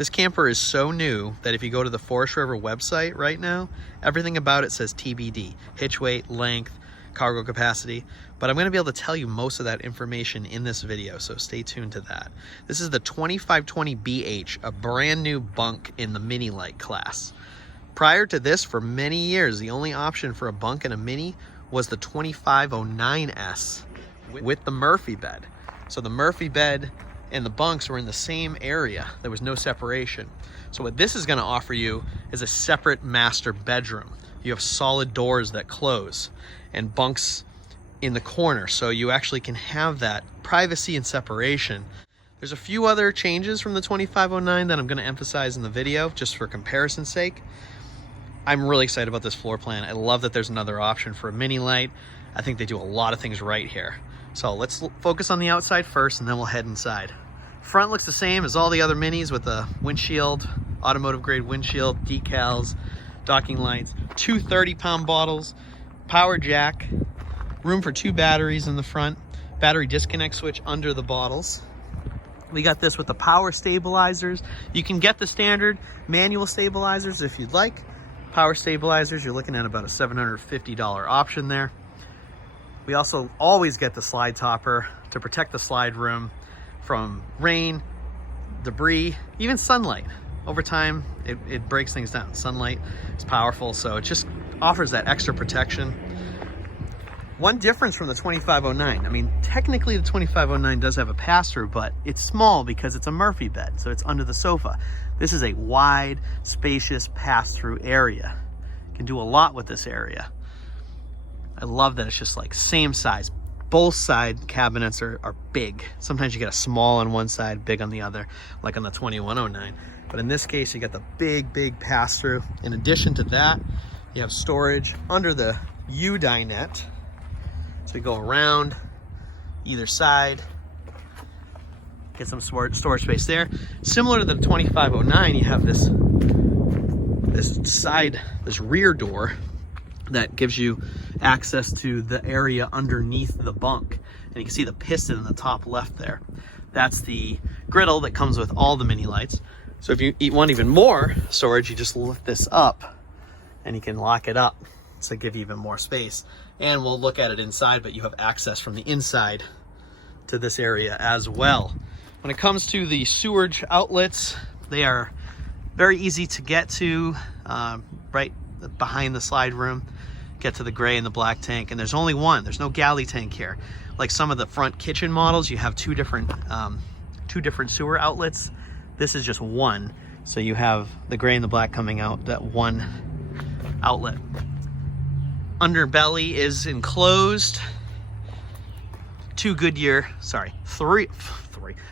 This camper is so new that if you go to the Forest River website right now, everything about it says TBD, hitch weight, length, cargo capacity, but I'm gonna be able to tell you most of that information in this video, so stay tuned to that. This is the 2520BH, a brand new bunk in the mini light class. Prior to this, for many years, the only option for a bunk in a mini was the 2509S with the Murphy bed. So the Murphy bed and the bunks were in the same area. There was no separation. So what this is gonna offer you is a separate master bedroom. You have solid doors that close and bunks in the corner, so you actually can have that privacy and separation. There's a few other changes from the 2509 that I'm gonna emphasize in the video, just for comparison's sake. I'm really excited about this floor plan. I love that there's another option for a mini light. I think they do a lot of things right here. So let's focus on the outside first and then we'll head inside. Front looks the same as all the other minis with the windshield, automotive grade windshield, decals, docking lights, two 30-pound bottles, power jack, room for 2 batteries in the front, battery disconnect switch under the bottles. We got this with the power stabilizers. You can get the standard manual stabilizers if you'd like. Power stabilizers, you're looking at about a $750 option there. We also always get the slide topper to protect the slide room from rain, debris, even sunlight. Over time, it breaks things down. Sunlight is powerful, so it just offers that extra protection. One difference from the 2509, I mean, technically the 2509 does have a pass-through, but it's small because it's a Murphy bed, so it's under the sofa. This is a wide, spacious pass-through area. You can do a lot with this area. I love that it's just like same size. Both side cabinets are big. Sometimes you get a small on one side, big on the other, like on the 2109. But in this case, you got the big pass-through. In addition to that, you have storage under the U-Dinette. So you go around either side, get some storage space there. Similar to the 2509, you have this rear door that gives you access to the area underneath the bunk. And you can see the piston in the top left there. That's the griddle that comes with all the mini lights. So if you want even more storage, you just lift this up and you can lock it up to give you even more space. And we'll look at it inside, but you have access from the inside to this area as well. When it comes to the sewage outlets, they are very easy to get to, right behind the slide room. Get to the gray and the black tank, and there's only one. There's no galley tank here. Like some of the front kitchen models, you have two different sewer outlets. This is just one. So you have the gray and the black coming out that one outlet. Underbelly is enclosed.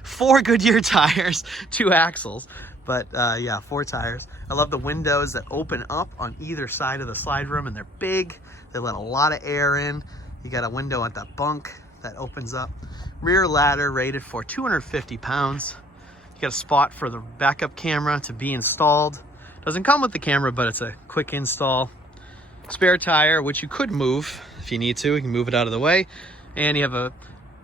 Four Goodyear tires, 2 axles, but yeah, 4 tires. I love the windows that open up on either side of the slide room, and they're big. They let a lot of air in. You got a window at that bunk that opens up. Rear ladder rated for 250 pounds. You got a spot for the backup camera to be installed. Doesn't come with the camera, but it's a quick install. Spare tire, which you could move if you need to. You can move it out of the way. And you have a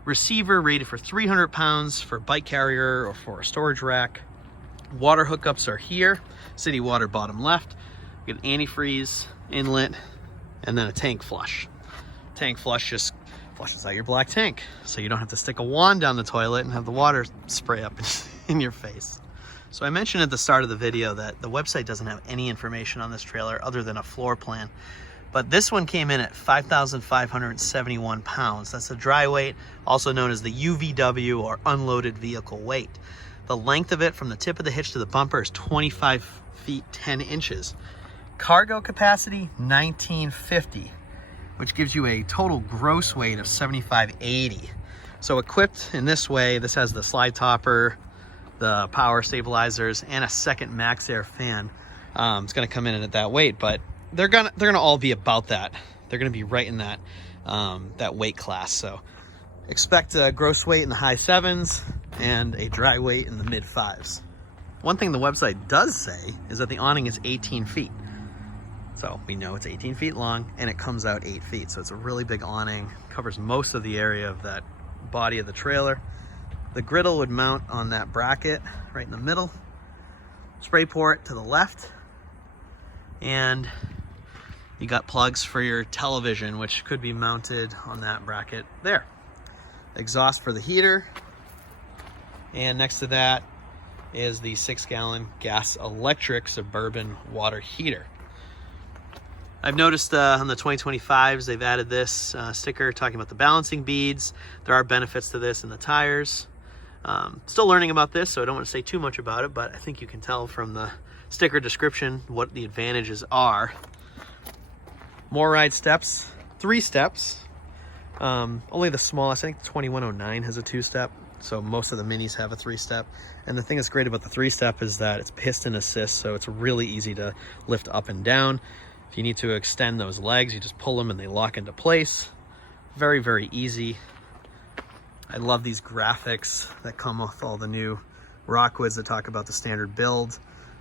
receiver rated for 300 pounds for a bike carrier or for a storage rack. Water hookups are here. City water bottom left. You get an antifreeze inlet and then a tank flush. Tank flush just flushes out your black tank, so you don't have to stick a wand down the toilet and have the water spray up in your face. So I mentioned at the start of the video that the website doesn't have any information on this trailer other than a floor plan. But this one came in at 5,571 pounds. That's the dry weight, also known as the UVW or unloaded vehicle weight. The length of it from the tip of the hitch to the bumper is 25 feet 10 inches. Cargo capacity, 1950, which gives you a total gross weight of 7,580. So equipped in this way, this has the slide topper, the power stabilizers, and a second Maxxaire fan. It's gonna come in at that weight, but they're gonna all be about that. They're gonna be right in that that weight class. So expect a gross weight in the high 7s and a dry weight in the mid 5s. One thing the website does say is that the awning is 18 feet. So we know it's 18 feet long and it comes out 8 feet. So it's a really big awning, covers most of the area of that body of the trailer. The griddle would mount on that bracket right in the middle. spray port to the left, and you got plugs for your television, which could be mounted on that bracket there. Exhaust for the heater, and next to that is the 6-gallon gas electric Suburban water heater. I've noticed on the 2025s they've added this sticker talking about the balancing beads. There are benefits to this in the tires. Still learning about this, so I don't want to say too much about it, but I think you can tell from the sticker description what the advantages are. More ride steps, 3 steps. Only the smallest, I think the 2109 has a 2-step, so most of the minis have a 3-step. And the thing that's great about the 3-step is that it's piston assist, so it's really easy to lift up and down. If you need to extend those legs, you just pull them and they lock into place. Very, very easy. I love these graphics that come with all the new Rockwoods that talk about the standard build,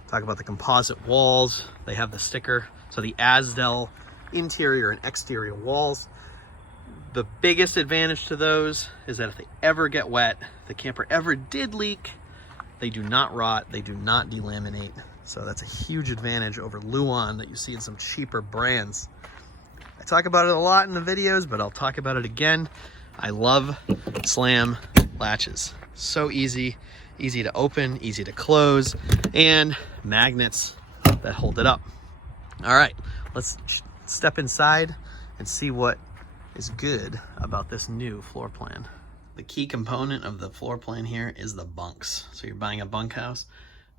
talk about the composite walls. They have the sticker, so the Asdel interior and exterior walls. The biggest advantage to those is that if they ever get wet, the camper ever did leak, they do not rot, they do not delaminate. So that's a huge advantage over Luan that you see in some cheaper brands. I talk about it a lot in the videos, but I'll talk about it again. I love slam latches. So easy, easy to open, easy to close, and magnets that hold it up. All right, let's step inside and see what is good about this new floor plan. The key component of the floor plan here is the bunks. So you're buying a bunkhouse,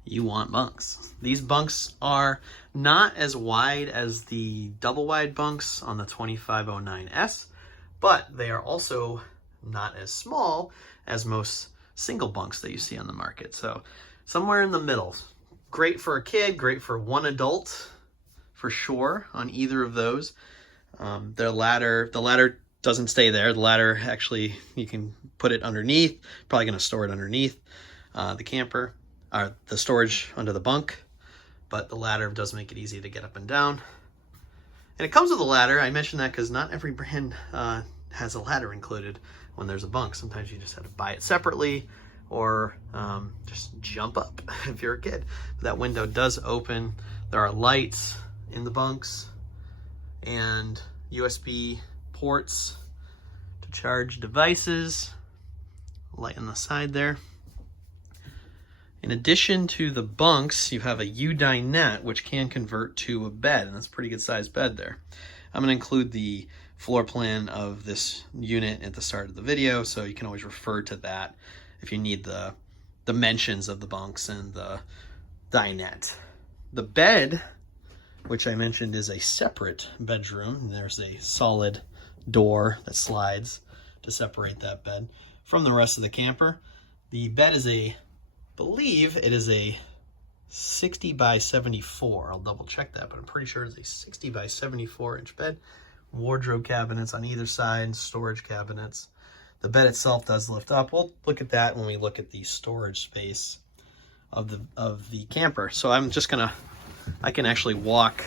you want bunks. These bunks are not as wide as the double wide bunks on the 2509S, but they are also not as small as most single bunks that you see on the market. So somewhere in the middle. Great for a kid, great for one adult, for sure, on either of those. The ladder doesn't stay there. The ladder, actually, you can put it underneath. Probably going to store it underneath the camper, or the storage under the bunk. But the ladder does make it easy to get up and down. And it comes with a ladder. I mentioned that because not every brand has a ladder included when there's a bunk. Sometimes you just have to buy it separately, or just jump up if you're a kid. That window does open. There are lights in the bunks and USB ports to charge devices. Light on the side there. In addition to the bunks, you have a U-Dinette, which can convert to a bed, and that's a pretty good sized bed there. I'm going to include the floor plan of this unit at the start of the video, so you can always refer to that if you need the dimensions of the bunks and the dinette. The bed, which I mentioned is a separate bedroom. There's a solid door that slides to separate that bed from the rest of the camper. The bed is believe it is a 60 by 74. I'll double check that, but I'm pretty sure it's a 60 by 74 inch bed. Wardrobe cabinets on either side, storage cabinets. The bed itself does lift up. We'll look at that when we look at the storage space of the camper. So I'm just gonna, I can actually walk.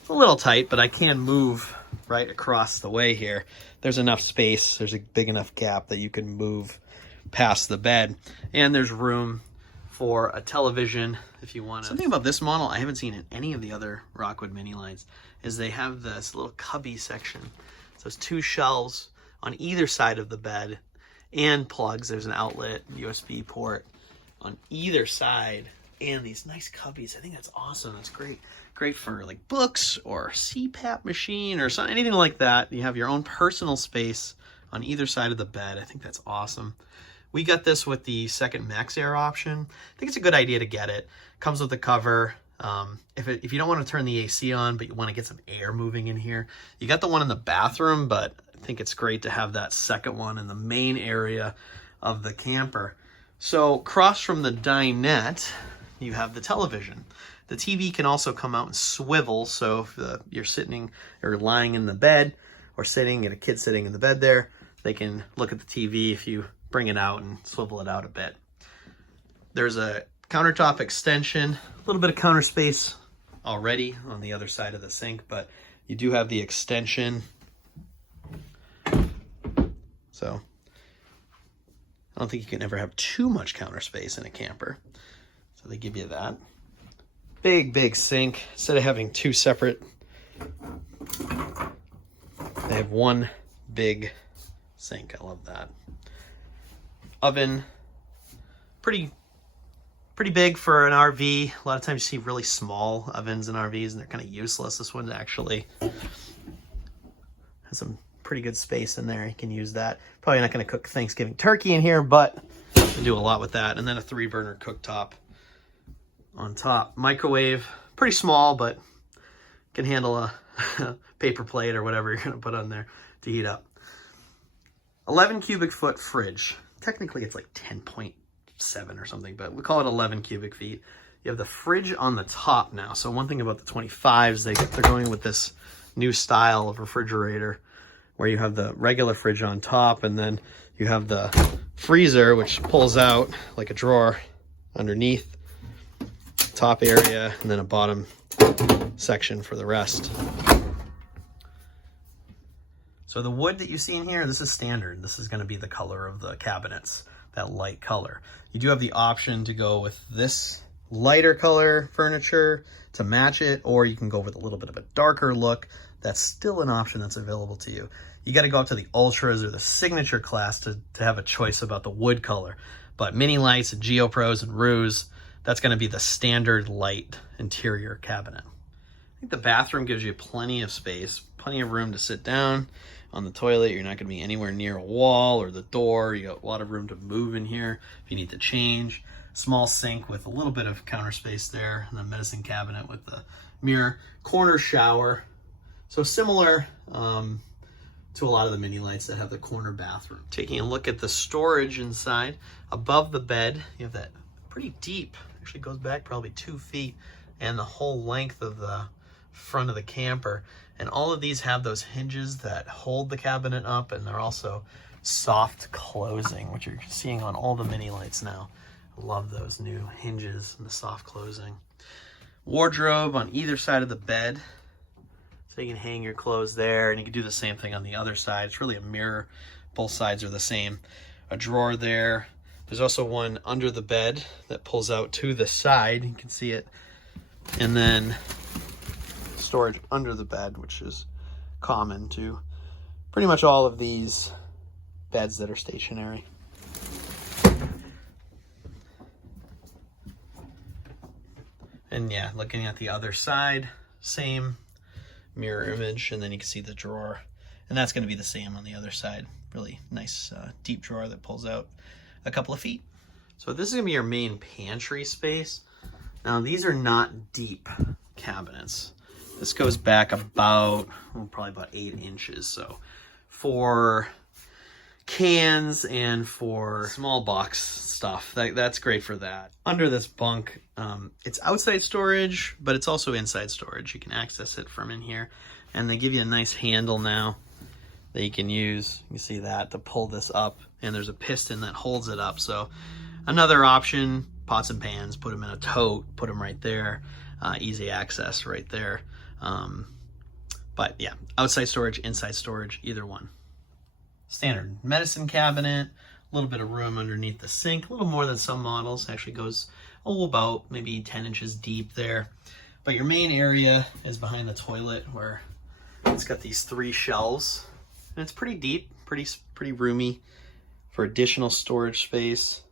It's a little tight, but I can move right across the way here. There's enough space. There's a big enough gap that you can move past the bed, and there's room for a television if you want to. Something about this model I haven't seen in any of the other Rockwood mini lines is they have this little cubby section. So it's 2 shelves on either side of the bed and plugs. There's an outlet, USB port on either side, and these nice cubbies. I think that's awesome. That's great. Great for like books or CPAP machine or something, anything like that. You have your own personal space on either side of the bed. I think that's awesome. We got this with the second Maxxaire option. I think it's a good idea to get it. Comes with the cover. If you don't want to turn the AC on, but you want to get some air moving in here, you got the one in the bathroom, but I think it's great to have that second one in the main area of the camper. So across from the dinette, you have the television. The TV can also come out and swivel, so if you're sitting or lying in the bed or sitting and a kid sitting in the bed there, they can look at the TV if you bring it out and swivel it out a bit. There's a countertop extension, a little bit of counter space already on the other side of the sink, but you do have the extension. So I don't think you can ever have too much counter space in a camper. So So they give you that. Big sink. Instead of having two separate, they have one big sink. I love that. Oven, pretty big for an RV. A lot of times you see really small ovens in RVs and they're kind of useless. This one actually has some pretty good space in there. You can use that. Probably not going to cook Thanksgiving turkey in here, but you do a lot with that. And then a 3-burner cooktop on top. Microwave, pretty small, but can handle a paper plate or whatever you're going to put on there to heat up. 11 cubic foot fridge. Technically it's like 10.7 or something, but we call it 11 cubic feet. You have the fridge on the top now. So one thing about the 25s, they're going with this new style of refrigerator where you have the regular fridge on top and then you have the freezer, which pulls out like a drawer underneath, top area, and then a bottom section for the rest. So the wood that you see in here, this is standard. This is going to be the color of the cabinets, that light color. You do have the option to go with this lighter color furniture to match it, or you can go with a little bit of a darker look. That's still an option that's available to you. You got to go up to the Ultras or the Signature class to have a choice about the wood color. But Mini Lites and GeoPros and Ruse, that's going to be the standard light interior cabinet. I think the bathroom gives you plenty of space, plenty of room to sit down on the toilet. You're not going to be anywhere near a wall or the door. You got a lot of room to move in here if you need to change. Small sink with a little bit of counter space there, and the medicine cabinet with the mirror. Corner shower. So similar to a lot of the Mini Lites that have the corner bathroom. Taking a look at the storage inside, above the bed, you have that pretty deep, actually goes back probably 2 feet, and the whole length of the front of the camper. And all of these have those hinges that hold the cabinet up, and they're also soft closing, which you're seeing on all the Mini Lites now. I love those new hinges and the soft closing. Wardrobe on either side of the bed. So you can hang your clothes there, and you can do the same thing on the other side. It's really a mirror. Both sides are the same. A drawer there. There's also one under the bed that pulls out to the side. You can see it. And then storage under the bed, which is common to pretty much all of these beds that are stationary. And yeah, looking at the other side, same mirror image, and then you can see the drawer, and that's going to be the same on the other side. Really nice deep drawer that pulls out a couple of feet. So this is going to be your main pantry space. Now these are not deep cabinets. This goes back about, probably about 8 inches. So for cans and for small box stuff, that's great for that. Under this bunk, it's outside storage, but it's also inside storage. You can access it from in here, and they give you a nice handle now that you can use. You can see that to pull this up, and there's a piston that holds it up. So another option, pots and pans, put them in a tote, put them right there. Easy access right there. But yeah, outside storage, inside storage, either one. Standard medicine cabinet, a little bit of room underneath the sink, a little more than some models. Actually goes about maybe 10 inches deep there. But your main area is behind the toilet, where it's got these 3 shelves, and it's pretty deep, pretty roomy for additional storage space.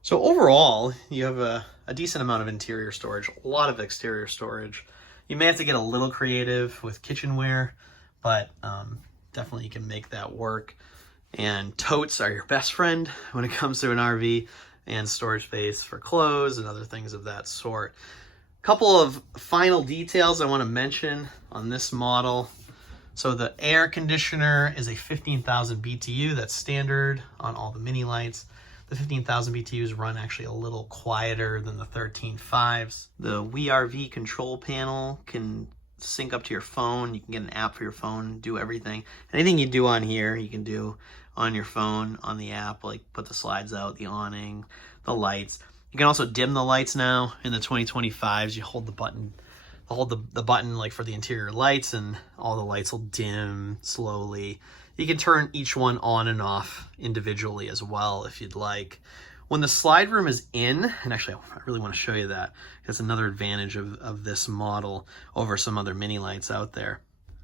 So overall, you have a decent amount of interior storage, a lot of exterior storage. You may have to get a little creative with kitchenware, but definitely you can make that work. And totes are your best friend when it comes to an RV, and storage space for clothes and other things of that sort. Couple of final details I want to mention on this model. So the air conditioner is a 15,000 BTU. That's standard on all the Mini Lites. The 15,000 BTUs run actually a little quieter than the 13.5s. The WeRV control panel can sync up to your phone. You can get an app for your phone, do everything. Anything you do on here, you can do on your phone, on the app, like put the slides out, the awning, the lights. You can also dim the lights now. In the 2025s, you hold the button, the button like for the interior lights, and all the lights will dim slowly. You can turn each one on and off individually as well if you'd like, When the slide room is in, and actually I really want to show you that. That's another advantage of this model over some other mini lights out there.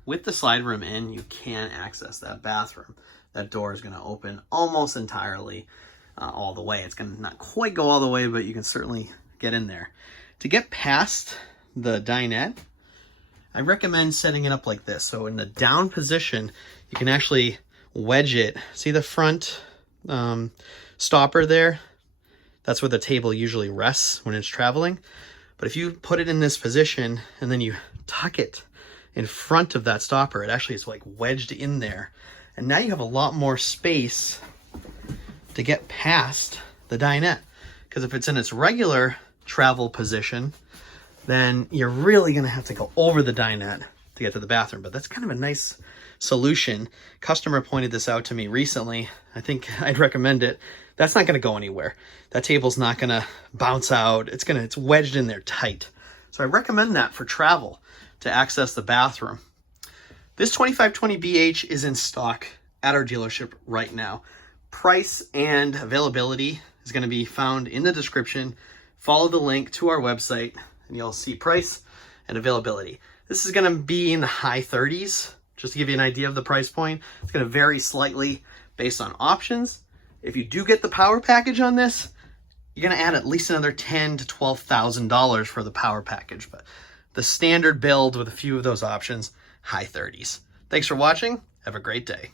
With the slide room in, you can access that bathroom. That door is going to open almost entirely all the way. It's going to not quite go all the way, but you can certainly get in there. To get past the dinette, I recommend setting it up like this. So in the down position, you can actually wedge it. See the front stopper there? That's where the table usually rests when it's traveling. But if you put it in this position and then you tuck it in front of that stopper, it actually is like wedged in there. And now you have a lot more space to get past the dinette. Because if it's in its regular travel position, then you're really gonna have to go over the dinette to get to the bathroom. But that's kind of a nice solution. Customer pointed this out to me recently. I think I'd recommend it. That's not gonna go anywhere. That table's not gonna bounce out. It's wedged in there tight. So I recommend that for travel to access the bathroom. This 2520BH is in stock at our dealership right now. Price and availability is gonna be found in the description. Follow the link to our website and you'll see price and availability. This is gonna be in the high 30s, just to give you an idea of the price point. It's gonna vary slightly based on options. If you do get the power package on this, you're gonna add at least another $10,000 to $12,000 for the power package. But the standard build with a few of those options, high 30s. Thanks for watching. Have a great day.